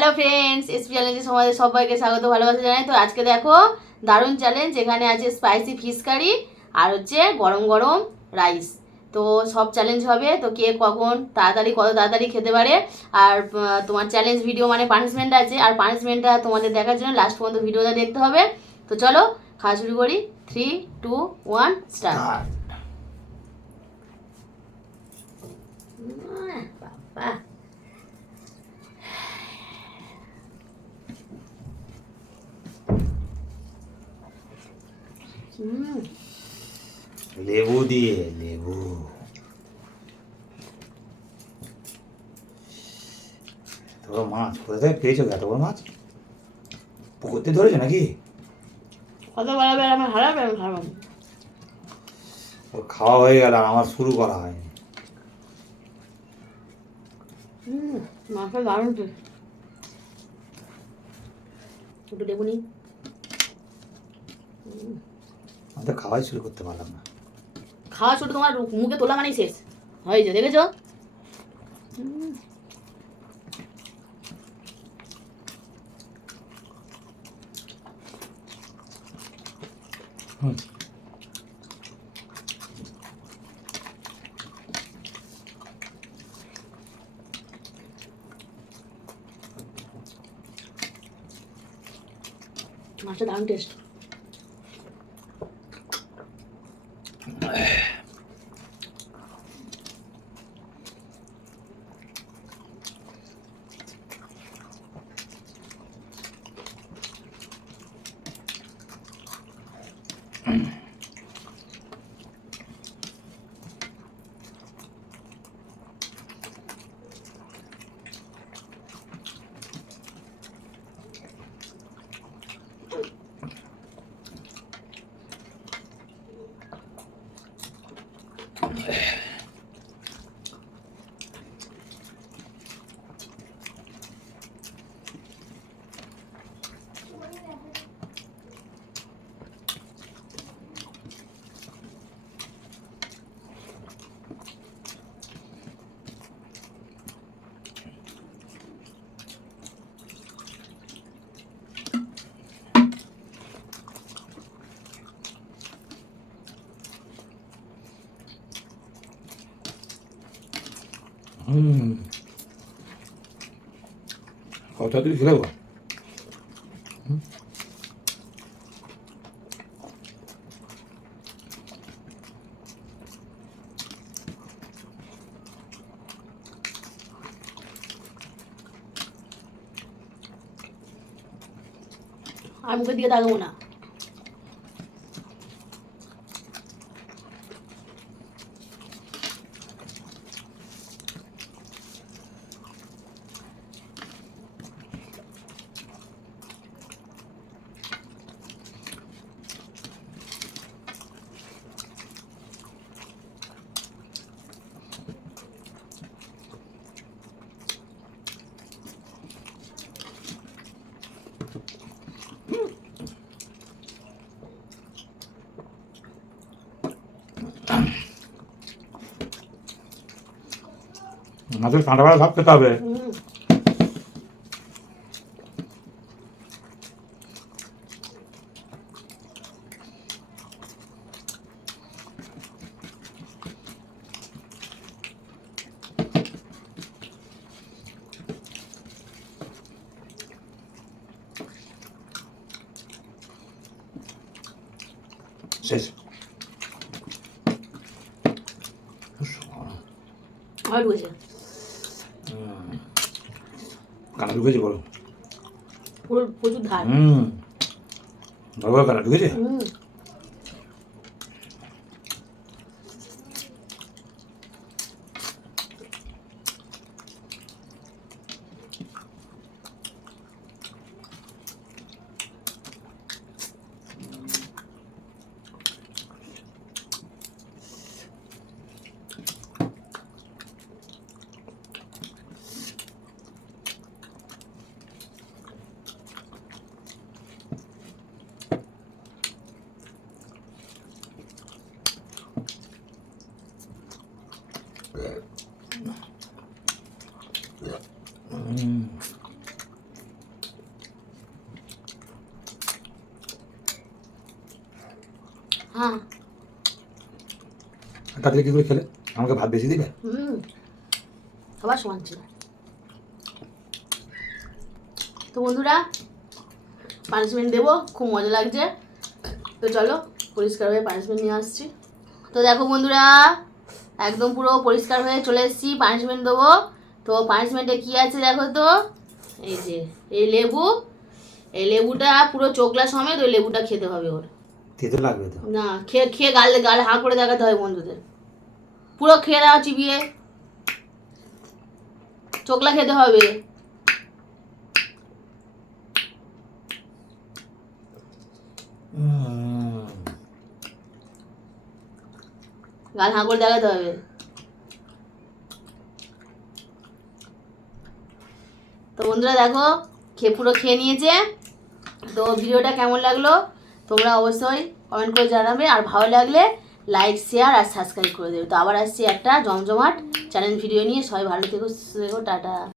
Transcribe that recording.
Hello friends, SP চ্যালেঞ্জে তোমাদের সবাইকে স্বাগত ভালোবাসা জানাই। তো আজকে দেখো দারুণ চ্যালেঞ্জ। এখানে আছে স্পাইসি ফিশ কারি আর হচ্ছে গরম গরম রাইস। তো সব চ্যালেঞ্জ হবে, তো কে কখন তাড়াতাড়ি কত তাড়াতাড়ি খেতে পারে। আর তোমার চ্যালেঞ্জ ভিডিও মানে পানিশমেন্ট আছে, আর পানিশমেন্টটা তোমাদের দেখার জন্য লাস্ট পর্যন্ত ভিডিওটা দেখতে হবে। তো চলো খাওয়া শুরু করি। 3, 2, 1 স্টার্ট। বাবা লেবু দিয়ে লেবু। তোর মাছ কোথা থেকে পেয়েছো? এত বড় মাছ পুকুর থেকে ধরেছো নাকি? কত বেড়াবে আমার হারাবে, আমি হারাবো। ওর খাওয়া হয়ে গেল আর আমার শুরু করা হয়নি। মাছটা দারুণ টেস্ট। একটু দেখুনি, আমি তো খাওয়াই শুরু করতে পারলাম না। খাওয়া শুধু তোমার মুখে তোলা মানেই শেষ হয়েছে, দেখেছো? মাছটা দারুণ টেস্ট। কত তুই খেলে গো? আর মুখের দিকে তাকাবো না। মাছের কাঁটাবেলা ভাত খেতে হবে। শেষ। আর ঢুকেছে, কানা ঢুকেছে বলো? পুরো প্রচুর ধার। ভালো কানা ঢুকেছে। হ্যাঁ তাদের কি করে খেলে আমাকে ভাত বেশি দিবে? আবার সমান ছিল। তো বন্ধুরা পানিশমেন্ট দেবো, খুব মজা লাগছে। তো চলো পরিষ্কারভাবে পানিশমেন্ট নিয়ে আসছি। তো দেখো বন্ধুরা একদম পুরো পরিষ্কার হয়ে চলে এসেছি, পানিশমেন্ট দেবো। তো পানিশমেন্টে কী আছে দেখো তো, এই যে এই লেবু, এই লেবুটা পুরো চোখলা সমেত ওই লেবুটা খেতে হবে ওর। তেতো লাগবে তো? না, খেয়ে খেয়ে গাল হাঁ করে দেখাতে হয় বন্ধুদের, পুরো খেয়ে দেওয়া চিবিয়ে চোখলা খেতে হবে। গাল হাঁ করে দেখাতে হবে। তো বন্ধুরা দেখো পুরো খেয়ে নিয়েছে। তো ভিডিওটা কেমন লাগলো তোমরা অবশ্যই কমেন্ট করে জানাবে, আর ভালো লাগলে লাইক শেয়ার আর সাবস্ক্রাইব করে দেবে। তো আবার আসছি একটা জমজমাট চ্যালেঞ্জ ভিডিও নিয়ে। সবাই ভালো থেকো, সুস্থ থেকো, টাটা।